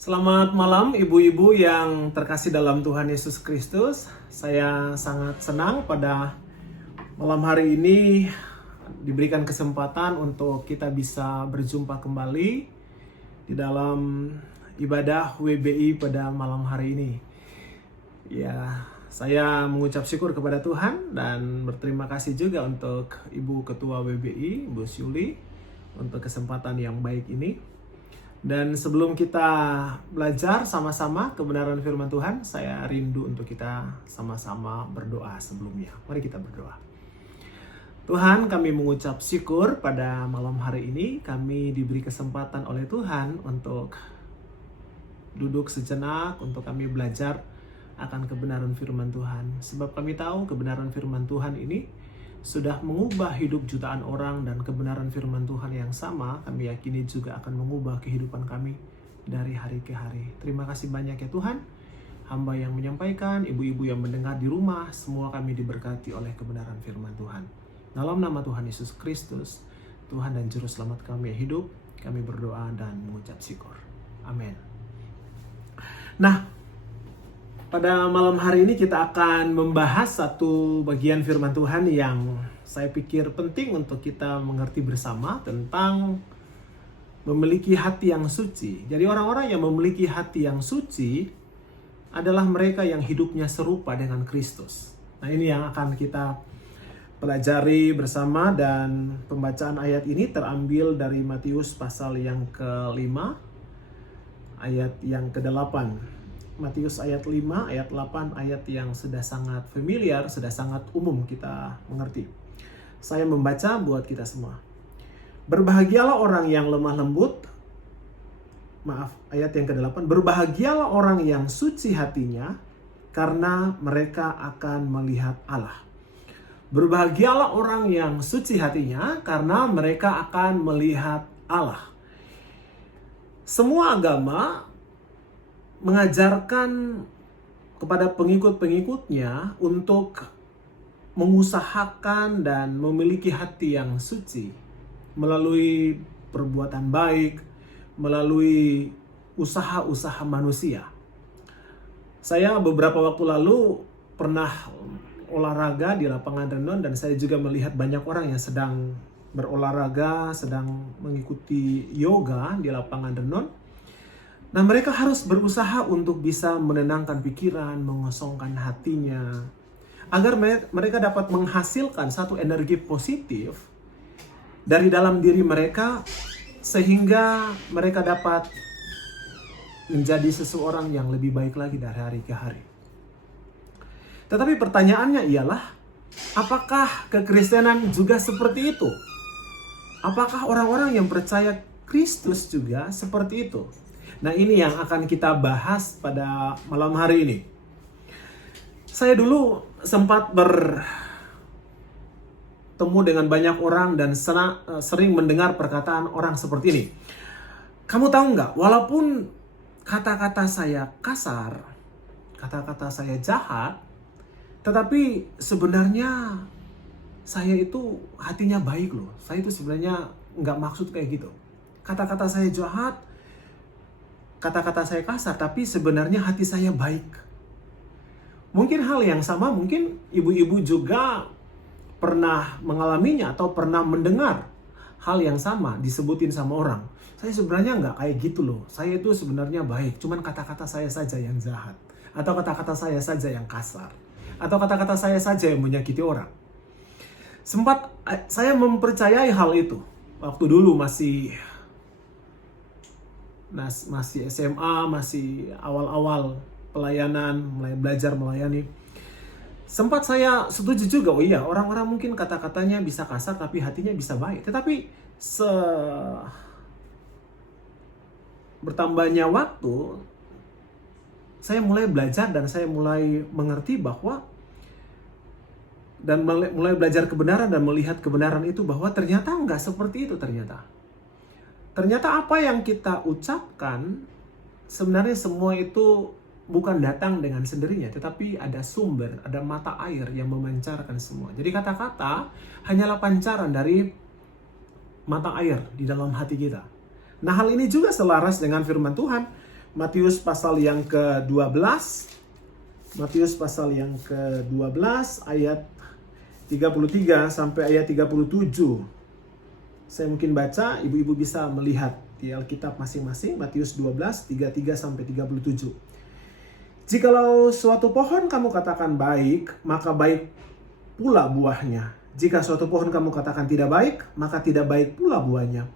Selamat malam ibu-ibu yang terkasih dalam Tuhan Yesus Kristus. Saya sangat senang pada malam hari ini diberikan kesempatan untuk kita bisa berjumpa kembali di dalam ibadah WBI pada malam hari ini. Ya, saya mengucap syukur kepada Tuhan dan berterima kasih juga untuk Ibu Ketua WBI, Bu Syuli, untuk kesempatan yang baik ini. Dan sebelum kita belajar sama-sama kebenaran firman Tuhan, saya rindu untuk kita sama-sama berdoa sebelumnya. Mari kita berdoa. Tuhan, kami mengucap syukur pada malam hari ini. Kami diberi kesempatan oleh Tuhan untuk duduk sejenak, untuk kami belajar akan kebenaran firman Tuhan. Sebab kami tahu kebenaran firman Tuhan ini sudah mengubah hidup jutaan orang, dan kebenaran firman Tuhan yang sama kami yakini juga akan mengubah kehidupan kami dari hari ke hari. Terima kasih banyak ya Tuhan. Hamba yang menyampaikan, ibu-ibu yang mendengar di rumah, semua kami diberkati oleh kebenaran firman Tuhan. Dalam nama Tuhan Yesus Kristus, Tuhan dan Juru Selamat kami yang hidup, kami berdoa dan mengucap syukur. Amin. Nah, pada malam hari ini kita akan membahas satu bagian firman Tuhan yang saya pikir penting untuk kita mengerti bersama tentang memiliki hati yang suci. Jadi orang-orang yang memiliki hati yang suci adalah mereka yang hidupnya serupa dengan Kristus. Nah, ini yang akan kita pelajari bersama, dan pembacaan ayat ini terambil dari Matius pasal yang ke-5 ayat yang ke-8. Matius ayat 5, ayat 8, ayat yang sudah sangat familiar, sudah sangat umum kita mengerti. Saya membaca buat kita semua. Berbahagialah orang yang lemah lembut, ayat yang ke-8, berbahagialah orang yang suci hatinya, karena mereka akan melihat Allah. Berbahagialah orang yang suci hatinya, karena mereka akan melihat Allah. Semua agama mengajarkan kepada pengikut-pengikutnya untuk mengusahakan dan memiliki hati yang suci melalui perbuatan baik, melalui usaha-usaha manusia. Saya beberapa waktu lalu pernah olahraga di lapangan renang, dan saya juga melihat banyak orang yang sedang berolahraga, sedang mengikuti yoga di lapangan renang. Nah, mereka harus berusaha untuk bisa menenangkan pikiran, mengosongkan hatinya, agar mereka dapat menghasilkan satu energi positif dari dalam diri mereka, sehingga mereka dapat menjadi seseorang yang lebih baik lagi dari hari ke hari. Tetapi pertanyaannya ialah, apakah kekristenan juga seperti itu? Apakah orang-orang yang percaya Kristus juga seperti itu? Nah, ini yang akan kita bahas pada malam hari ini. Saya dulu sempat bertemu dengan banyak orang dan sering mendengar perkataan orang seperti ini. Kamu tahu nggak, walaupun kata-kata saya kasar, kata-kata saya jahat, tetapi sebenarnya saya itu hatinya baik loh. Saya itu sebenarnya nggak maksud kayak gitu. Kata-kata saya jahat, kata-kata saya kasar, tapi sebenarnya hati saya baik. Mungkin hal yang sama, mungkin ibu-ibu juga pernah mengalaminya atau pernah mendengar hal yang sama disebutin sama orang. Saya sebenarnya nggak kayak gitu loh. Saya itu sebenarnya baik, cuman kata-kata saya saja yang jahat. Atau kata-kata saya saja yang kasar. Atau kata-kata saya saja yang menyakiti orang. Sempat saya mempercayai hal itu. Waktu dulu masih SMA, masih awal-awal pelayanan, mulai belajar melayani. Sempat saya setuju juga, oh iya, orang-orang mungkin kata-katanya bisa kasar tapi hatinya bisa baik. Tetapi bertambahnya waktu, saya mulai belajar dan saya mulai mengerti bahwa, dan mulai belajar kebenaran dan melihat kebenaran itu, bahwa ternyata nggak seperti itu ternyata. Ternyata apa yang kita ucapkan, sebenarnya semua itu bukan datang dengan sendirinya, tetapi ada sumber, ada mata air yang memancarkan semua. Jadi kata-kata hanyalah pancaran dari mata air di dalam hati kita. Nah, hal ini juga selaras dengan firman Tuhan. Matius pasal yang ke-12. Matius pasal yang ke-12 ayat 33 sampai ayat 37. Saya mungkin baca, ibu-ibu bisa melihat di Alkitab masing-masing. Matius 12, 33 sampai 37. Jikalau suatu pohon kamu katakan baik, maka baik pula buahnya. Jika suatu pohon kamu katakan tidak baik, maka tidak baik pula buahnya.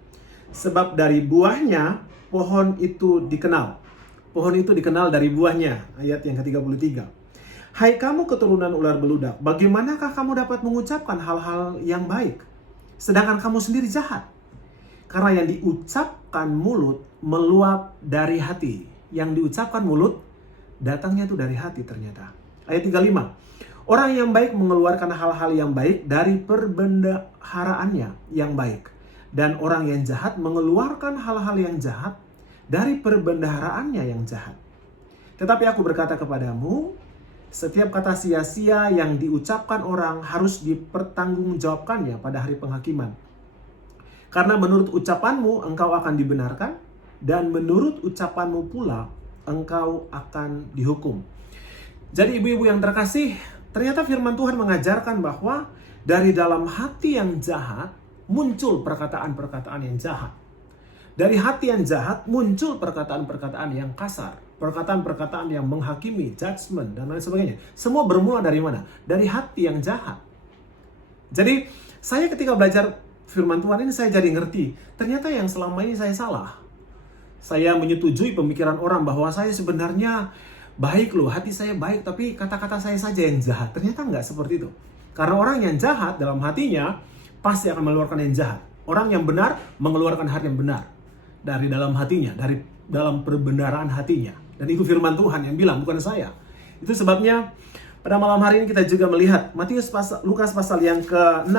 Sebab dari buahnya pohon itu dikenal. Pohon itu dikenal dari buahnya. Ayat yang ke-33. Hai kamu keturunan ular beludak, bagaimanakah kamu dapat mengucapkan hal-hal yang baik, sedangkan kamu sendiri jahat? Karena yang diucapkan mulut meluap dari hati. Yang diucapkan mulut datangnya itu dari hati ternyata. Ayat 35. Orang yang baik mengeluarkan hal-hal yang baik dari perbendaharaannya yang baik. Dan orang yang jahat mengeluarkan hal-hal yang jahat dari perbendaharaannya yang jahat. Tetapi aku berkata kepadamu, setiap kata sia-sia yang diucapkan orang harus dipertanggungjawabkannya pada hari penghakiman. Karena menurut ucapanmu engkau akan dibenarkan, dan menurut ucapanmu pula engkau akan dihukum. Jadi ibu-ibu yang terkasih, ternyata firman Tuhan mengajarkan bahwa dari dalam hati yang jahat muncul perkataan-perkataan yang jahat. Dari hati yang jahat muncul perkataan-perkataan yang kasar. Perkataan-perkataan yang menghakimi, judgment, dan lain sebagainya. Semua bermula dari mana? Dari hati yang jahat. Jadi, saya ketika belajar firman Tuhan ini, saya jadi ngerti. Ternyata yang selama ini saya salah. Saya menyetujui pemikiran orang bahwa saya sebenarnya baik loh, hati saya baik, tapi kata-kata saya saja yang jahat. Ternyata nggak seperti itu. Karena orang yang jahat dalam hatinya, pasti akan mengeluarkan yang jahat. Orang yang benar, mengeluarkan hal yang benar. Dari dalam hatinya, dari dalam perbendaharaan hatinya. Dan itu firman Tuhan yang bilang, bukan saya. Itu sebabnya pada malam hari ini kita juga melihat Lukas pasal yang ke-6.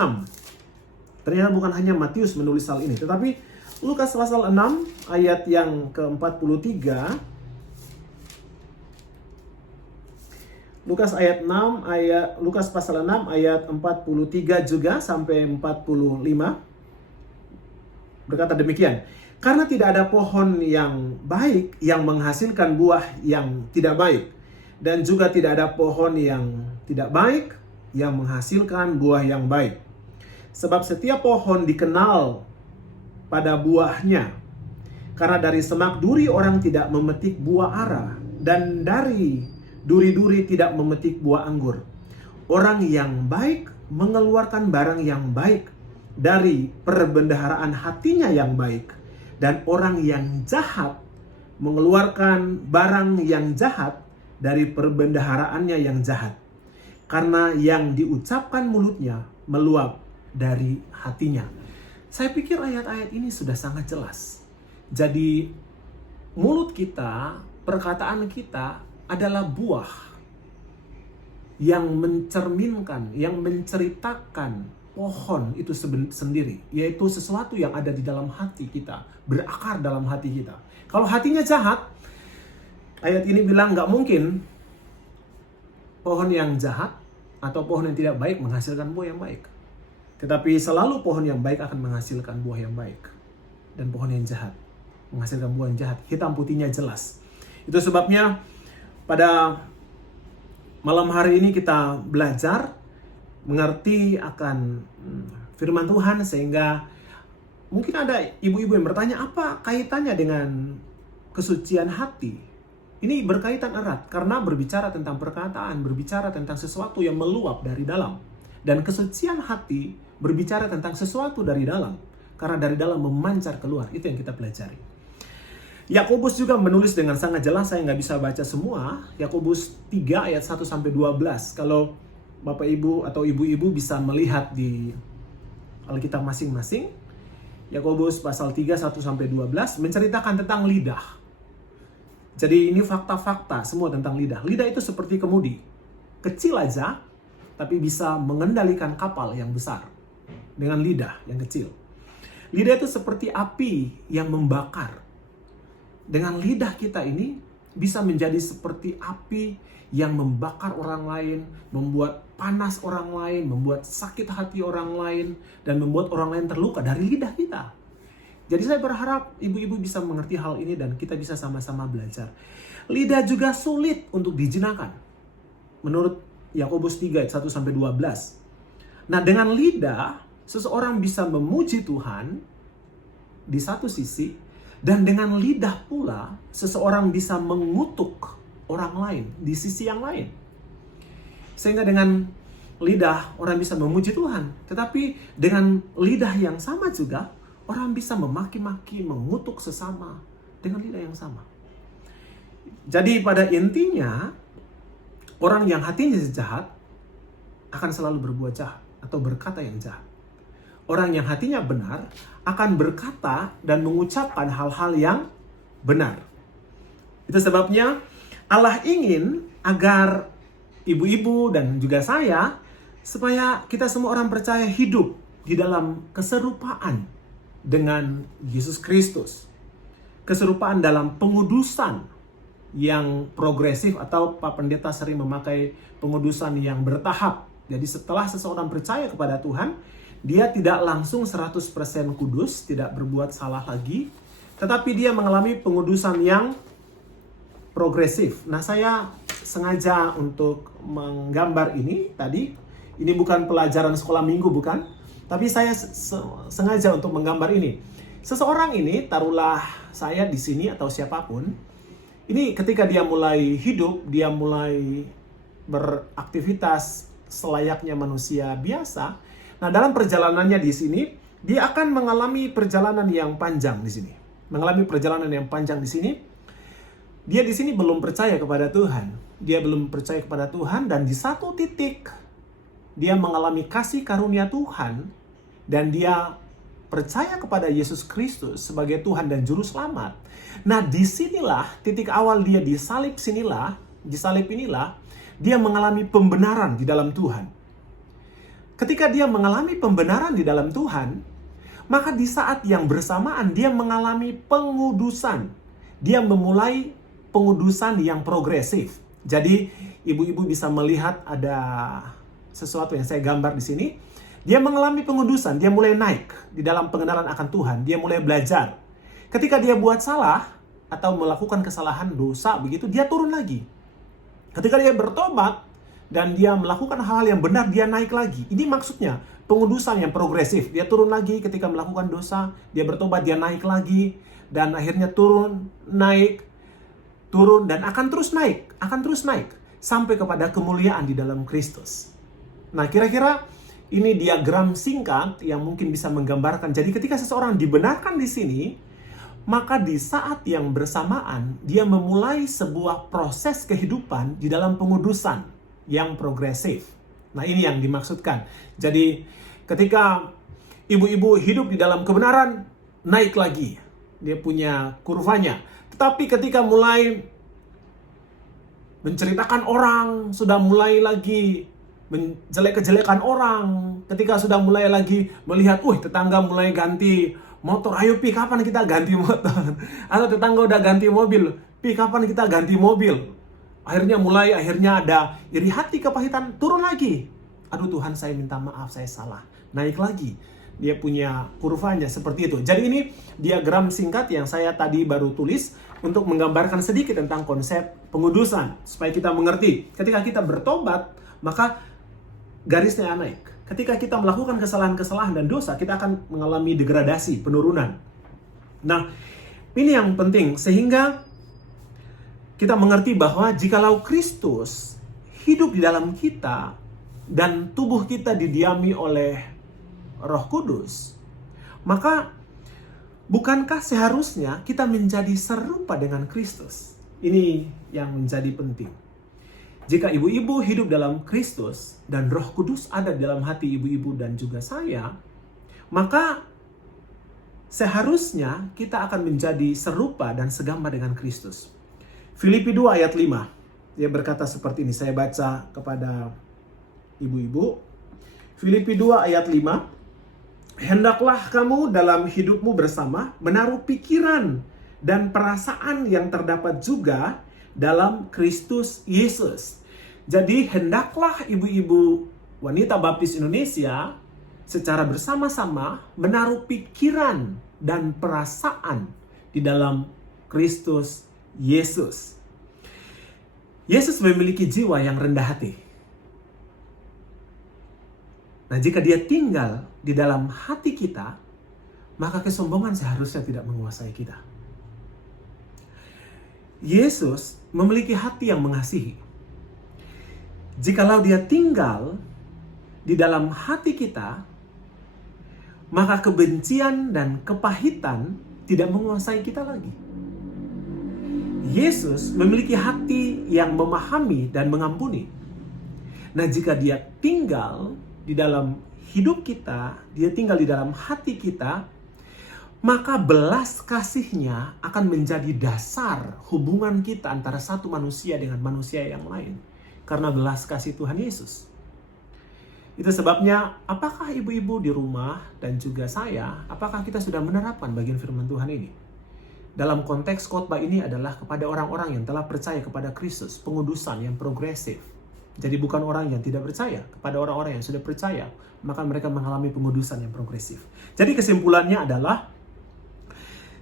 Ternyata bukan hanya Matius menulis hal ini, tetapi Lukas pasal 6 ayat yang ke-43. Lukas pasal 6 ayat 43 juga sampai 45. Berkata demikian. Karena tidak ada pohon yang baik yang menghasilkan buah yang tidak baik. Dan juga tidak ada pohon yang tidak baik yang menghasilkan buah yang baik. Sebab setiap pohon dikenal pada buahnya. Karena dari semak duri orang tidak memetik buah ara. Dan dari duri-duri tidak memetik buah anggur. Orang yang baik mengeluarkan barang yang baik dari perbendaharaan hatinya yang baik. Dan orang yang jahat mengeluarkan barang yang jahat dari perbendaharaannya yang jahat. Karena yang diucapkan mulutnya meluap dari hatinya. Saya pikir ayat-ayat ini sudah sangat jelas. Jadi mulut kita, perkataan kita adalah buah yang mencerminkan, yang menceritakan pohon itu sendiri, yaitu sesuatu yang ada di dalam hati kita, berakar dalam hati kita. Kalau hatinya jahat, ayat ini bilang nggak mungkin pohon yang jahat atau pohon yang tidak baik menghasilkan buah yang baik. Tetapi selalu pohon yang baik akan menghasilkan buah yang baik. Dan pohon yang jahat menghasilkan buah yang jahat. Hitam putihnya jelas. Itu sebabnya pada malam hari ini kita belajar mengerti akan firman Tuhan, sehingga mungkin ada ibu-ibu yang bertanya, apa kaitannya dengan kesucian hati? Ini berkaitan erat karena berbicara tentang perkataan, berbicara tentang sesuatu yang meluap dari dalam. Dan kesucian hati berbicara tentang sesuatu dari dalam, karena dari dalam memancar keluar. Itu yang kita pelajari. Yakobus juga menulis dengan sangat jelas, saya nggak bisa baca semua. Yakobus 3 ayat 1-12. Kalau Bapak Ibu atau Ibu-Ibu bisa melihat di Alkitab masing-masing, Yakobus pasal 3 1-12 menceritakan tentang lidah. Jadi ini fakta-fakta semua tentang lidah. Lidah itu seperti kemudi. Kecil aja, tapi bisa mengendalikan kapal yang besar dengan lidah yang kecil. Lidah itu seperti api yang membakar. Dengan lidah kita ini bisa menjadi seperti api yang membakar orang lain, membuat panas orang lain, membuat sakit hati orang lain, dan membuat orang lain terluka dari lidah kita. Jadi saya berharap ibu-ibu bisa mengerti hal ini dan kita bisa sama-sama belajar. Lidah juga sulit untuk dijinakan. Menurut Yakobus 3 ayat 1-12. Nah, dengan lidah seseorang bisa memuji Tuhan di satu sisi, dan dengan lidah pula seseorang bisa mengutuk orang lain di sisi yang lain. Sehingga dengan lidah orang bisa memuji Tuhan, tetapi dengan lidah yang sama juga orang bisa memaki-maki, mengutuk sesama dengan lidah yang sama. Jadi pada intinya, orang yang hatinya jahat akan selalu berbuat jahat atau berkata yang jahat. Orang yang hatinya benar akan berkata dan mengucapkan hal-hal yang benar. Itu sebabnya Allah ingin agar ibu-ibu dan juga saya, supaya kita semua orang percaya hidup di dalam keserupaan dengan Yesus Kristus. Keserupaan dalam pengudusan yang progresif, atau Pak Pendeta sering memakai pengudusan yang bertahap. Jadi setelah seseorang percaya kepada Tuhan, dia tidak langsung 100% kudus, tidak berbuat salah lagi, tetapi dia mengalami pengudusan yang progresif. Nah, saya sengaja untuk menggambar ini tadi. Ini bukan pelajaran sekolah minggu, bukan. Tapi saya sengaja untuk menggambar ini. Seseorang ini, taruhlah saya di sini atau siapapun, ini ketika dia mulai hidup, dia mulai beraktivitas selayaknya manusia biasa. Nah, dalam perjalanannya di sini, dia akan mengalami perjalanan yang panjang di sini. Mengalami perjalanan yang panjang di sini. Dia di sini belum percaya kepada Tuhan. Dia belum percaya kepada Tuhan, dan di satu titik dia mengalami kasih karunia Tuhan dan dia percaya kepada Yesus Kristus sebagai Tuhan dan Juru Selamat. Nah, disinilah titik awal dia disalib inilah dia mengalami pembenaran di dalam Tuhan. Ketika dia mengalami pembenaran di dalam Tuhan, maka di saat yang bersamaan dia mengalami pengudusan. Dia memulai pengudusan yang progresif. Jadi ibu-ibu bisa melihat ada sesuatu yang saya gambar di sini. Dia mengalami pengudusan, dia mulai naik di dalam pengenalan akan Tuhan, dia mulai belajar. Ketika dia buat salah atau melakukan kesalahan dosa begitu, dia turun lagi. Ketika dia bertobat dan dia melakukan hal yang benar, dia naik lagi. Ini maksudnya pengudusan yang progresif. Dia turun lagi ketika melakukan dosa, dia bertobat, dia naik lagi, dan akhirnya turun, naik, turun, dan akan terus naik sampai kepada kemuliaan di dalam Kristus. Nah, kira-kira ini diagram singkat yang mungkin bisa menggambarkan. Jadi ketika seseorang dibenarkan di sini, maka di saat yang bersamaan dia memulai sebuah proses kehidupan di dalam pengudusan yang progresif. Nah, ini yang dimaksudkan. Jadi ketika ibu-ibu hidup di dalam kebenaran, naik lagi. Dia punya kurvanya. Tetapi ketika mulai menceritakan orang, sudah mulai lagi menjelek-kejelekan orang, ketika sudah mulai lagi melihat, tetangga mulai ganti motor, ayo Pi, kapan kita ganti motor? Atau tetangga udah ganti mobil, Pi, kapan kita ganti mobil? Akhirnya ada iri hati, kepahitan, turun lagi. Aduh Tuhan, saya minta maaf, saya salah. Naik lagi. Dia punya kurvanya seperti itu. Jadi ini diagram singkat yang saya tadi baru tulis untuk menggambarkan sedikit tentang konsep pengudusan. Supaya kita mengerti, ketika kita bertobat, maka garisnya naik. Ketika kita melakukan kesalahan-kesalahan dan dosa, kita akan mengalami degradasi, penurunan. Nah, ini yang penting. Sehingga kita mengerti bahwa jikalau Kristus hidup di dalam kita dan tubuh kita didiami oleh Roh Kudus, maka bukankah seharusnya kita menjadi serupa dengan Kristus? Ini yang menjadi penting. Jika ibu-ibu hidup dalam Kristus dan Roh Kudus ada di dalam hati ibu-ibu dan juga saya, maka seharusnya kita akan menjadi serupa dan segambar dengan Kristus. Filipi 2 ayat 5. Dia berkata seperti ini, saya baca kepada ibu-ibu. Filipi 2 ayat 5. Hendaklah kamu dalam hidupmu bersama menaruh pikiran dan perasaan yang terdapat juga dalam Kristus Yesus. Jadi hendaklah ibu-ibu wanita baptis Indonesia secara bersama-sama menaruh pikiran dan perasaan di dalam Kristus Yesus. Yesus memiliki jiwa yang rendah hati. Nah, jika dia tinggal di dalam hati kita, maka kesombongan seharusnya tidak menguasai kita. Yesus memiliki hati yang mengasihi. Jikalau dia tinggal di dalam hati kita, maka kebencian dan kepahitan tidak menguasai kita lagi. Yesus memiliki hati yang memahami dan mengampuni. Nah, jika dia tinggal di dalam hidup kita, dia tinggal di dalam hati kita, maka belas kasihnya akan menjadi dasar hubungan kita antara satu manusia dengan manusia yang lain. Karena belas kasih Tuhan Yesus. Itu sebabnya, apakah ibu-ibu di rumah dan juga saya, apakah kita sudah menerapkan bagian firman Tuhan ini? Dalam konteks khotbah ini adalah kepada orang-orang yang telah percaya kepada Kristus, pengudusan yang progresif. Jadi bukan orang yang tidak percaya, kepada orang-orang yang sudah percaya, maka mereka mengalami pengudusan yang progresif. Jadi kesimpulannya adalah,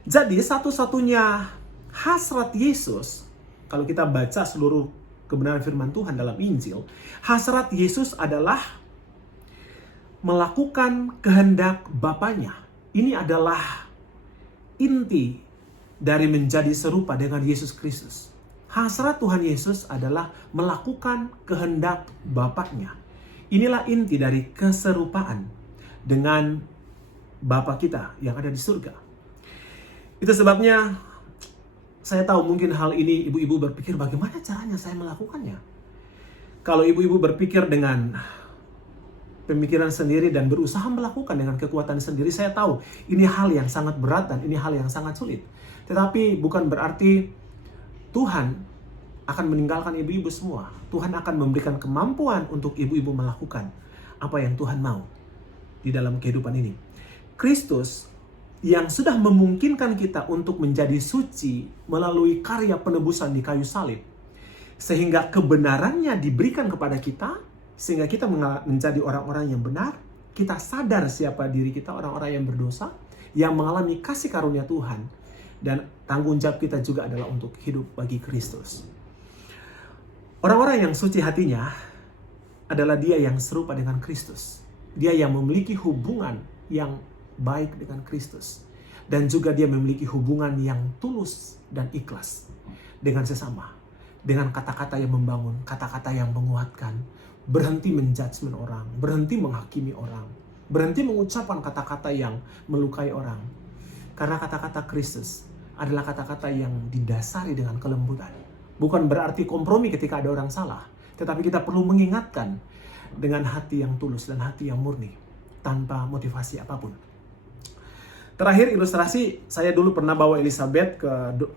jadi satu-satunya hasrat Yesus, kalau kita baca seluruh kebenaran firman Tuhan dalam Injil, hasrat Yesus adalah melakukan kehendak Bapanya. Ini adalah inti dari menjadi serupa dengan Yesus Kristus. Hasrat Tuhan Yesus adalah melakukan kehendak Bapaknya. Inilah inti dari keserupaan dengan Bapa kita yang ada di surga. Itu sebabnya saya tahu mungkin hal ini ibu-ibu berpikir bagaimana caranya saya melakukannya. Kalau ibu-ibu berpikir dengan pemikiran sendiri dan berusaha melakukan dengan kekuatan sendiri, saya tahu ini hal yang sangat berat dan ini hal yang sangat sulit. Tetapi bukan berarti Tuhan akan meninggalkan ibu-ibu semua. Tuhan akan memberikan kemampuan untuk ibu-ibu melakukan apa yang Tuhan mau di dalam kehidupan ini. Kristus yang sudah memungkinkan kita untuk menjadi suci melalui karya penebusan di kayu salib, sehingga kebenarannya diberikan kepada kita, sehingga kita menjadi orang-orang yang benar, kita sadar siapa diri kita, orang-orang yang berdosa, yang mengalami kasih karunia Tuhan, dan tanggung jawab kita juga adalah untuk hidup bagi Kristus. Orang-orang yang suci hatinya adalah dia yang serupa dengan Kristus. Dia yang memiliki hubungan yang baik dengan Kristus. Dan juga dia memiliki hubungan yang tulus dan ikhlas dengan sesama. Dengan kata-kata yang membangun, kata-kata yang menguatkan. Berhenti menjudgment orang, berhenti menghakimi orang, berhenti mengucapkan kata-kata yang melukai orang. Karena kata-kata Kristus adalah kata-kata yang didasari dengan kelembutan. Bukan berarti kompromi ketika ada orang salah, tetapi kita perlu mengingatkan dengan hati yang tulus dan hati yang murni, tanpa motivasi apapun. Terakhir ilustrasi, saya dulu pernah bawa Elizabeth ke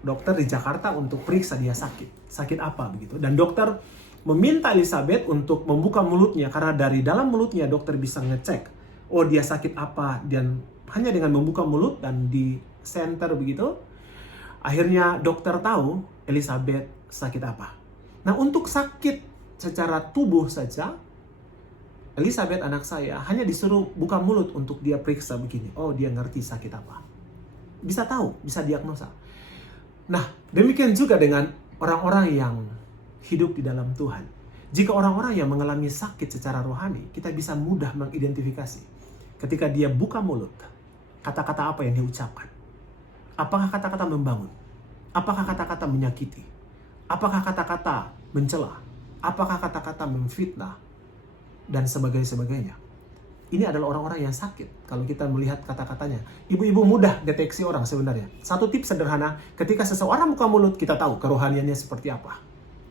dokter di Jakarta untuk periksa dia sakit. Sakit apa begitu. Dan dokter meminta Elizabeth untuk membuka mulutnya, karena dari dalam mulutnya dokter bisa ngecek, oh dia sakit apa, dan hanya dengan membuka mulut dan di center begitu, akhirnya dokter tahu Elizabeth sakit apa. Nah, untuk sakit secara tubuh saja, Elizabeth anak saya hanya disuruh buka mulut untuk dia periksa begini, oh dia ngerti sakit apa. Bisa tahu, bisa diagnosa. Nah, demikian juga dengan orang-orang yang hidup di dalam Tuhan. Jika orang-orang yang mengalami sakit secara rohani, kita bisa mudah mengidentifikasi. Ketika dia buka mulut, kata-kata apa yang dia ucapkan. Apakah kata-kata membangun? Apakah kata-kata menyakiti? Apakah kata-kata mencela? Apakah kata-kata memfitnah? Dan sebagainya. Ini adalah orang-orang yang sakit. Kalau kita melihat kata-katanya, ibu-ibu mudah deteksi orang sebenarnya. Satu tips sederhana, ketika seseorang buka mulut, kita tahu kerohaniannya seperti apa.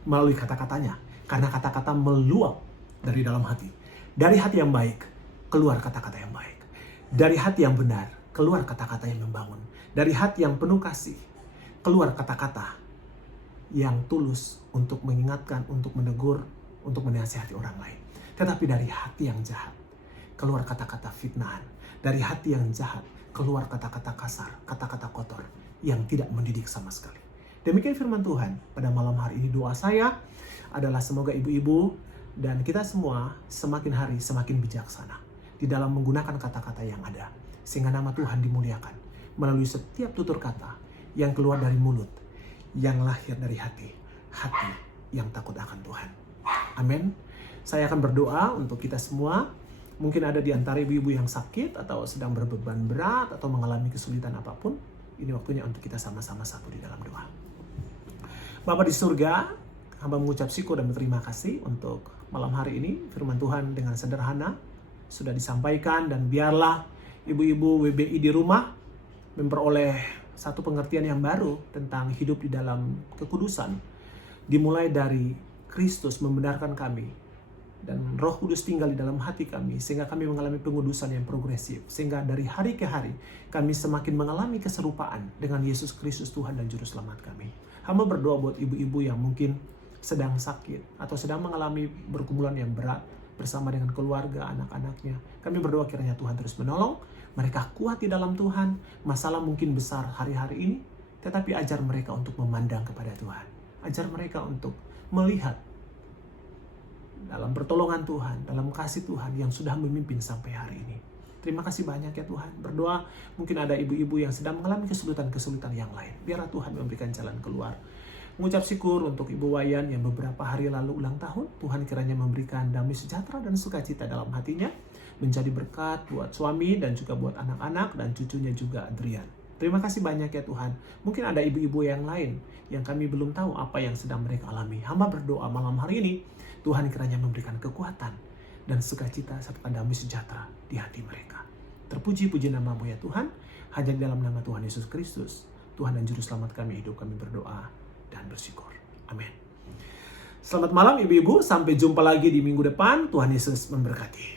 Melalui kata-katanya. Karena kata-kata meluap dari dalam hati. Dari hati yang baik, keluar kata-kata yang baik. Dari hati yang benar, keluar kata-kata yang membangun. Dari hati yang penuh kasih, keluar kata-kata yang tulus untuk mengingatkan, untuk menegur, untuk menasihati orang lain. Tetapi dari hati yang jahat, keluar kata-kata fitnahan. Dari hati yang jahat, keluar kata-kata kasar, kata-kata kotor yang tidak mendidik sama sekali. Demikian firman Tuhan pada malam hari ini. Doa saya adalah semoga ibu-ibu dan kita semua semakin hari semakin bijaksana. di dalam menggunakan kata-kata yang ada. Sehingga nama Tuhan dimuliakan melalui setiap tutur kata yang keluar dari mulut, yang lahir dari hati yang takut akan Tuhan. Amin. Saya akan berdoa untuk kita semua. Mungkin ada di antara ibu-ibu yang sakit atau sedang berbeban berat atau mengalami kesulitan apapun. Ini waktunya untuk kita sama-sama satu di dalam doa. Bapa di surga, hamba mengucap syukur dan berterima kasih untuk malam hari ini. Firman Tuhan dengan sederhana sudah disampaikan, dan biarlah ibu-ibu WBI di rumah memperoleh satu pengertian yang baru tentang hidup di dalam kekudusan. Dimulai dari Kristus membenarkan kami, dan Roh Kudus tinggal di dalam hati kami, sehingga kami mengalami pengudusan yang progresif. Sehingga dari hari ke hari, kami semakin mengalami keserupaan dengan Yesus Kristus Tuhan dan Juru Selamat kami. Hamba berdoa buat ibu-ibu yang mungkin sedang sakit, atau sedang mengalami pergumulan yang berat bersama dengan keluarga, anak-anaknya. Kami berdoa kiranya Tuhan terus menolong. Mereka kuat di dalam Tuhan. Masalah mungkin besar hari-hari ini, tetapi ajar mereka untuk memandang kepada Tuhan. Ajar mereka untuk melihat dalam pertolongan Tuhan, dalam kasih Tuhan yang sudah memimpin sampai hari ini. Terima kasih banyak ya Tuhan. Berdoa, mungkin ada ibu-ibu yang sedang mengalami kesulitan-kesulitan yang lain. Biarlah Tuhan memberikan jalan keluar. Mengucap syukur untuk Ibu Wayan yang beberapa hari lalu ulang tahun. Tuhan kiranya memberikan damai sejahtera dan sukacita dalam hatinya. Menjadi berkat buat suami dan juga buat anak-anak dan cucunya juga Adrian. Terima kasih banyak ya Tuhan. Mungkin ada ibu-ibu yang lain yang kami belum tahu apa yang sedang mereka alami. Hamba berdoa malam hari ini, Tuhan kiranya memberikan kekuatan dan sukacita serta damai sejahtera di hati mereka. Terpuji-puji nama-Mu ya Tuhan. Hanya di dalam nama Tuhan Yesus Kristus, Tuhan dan Juru Selamat kami hidup, kami berdoa dan bersyukur. Amin. Selamat malam ibu-ibu, sampai jumpa lagi di minggu depan. Tuhan Yesus memberkati.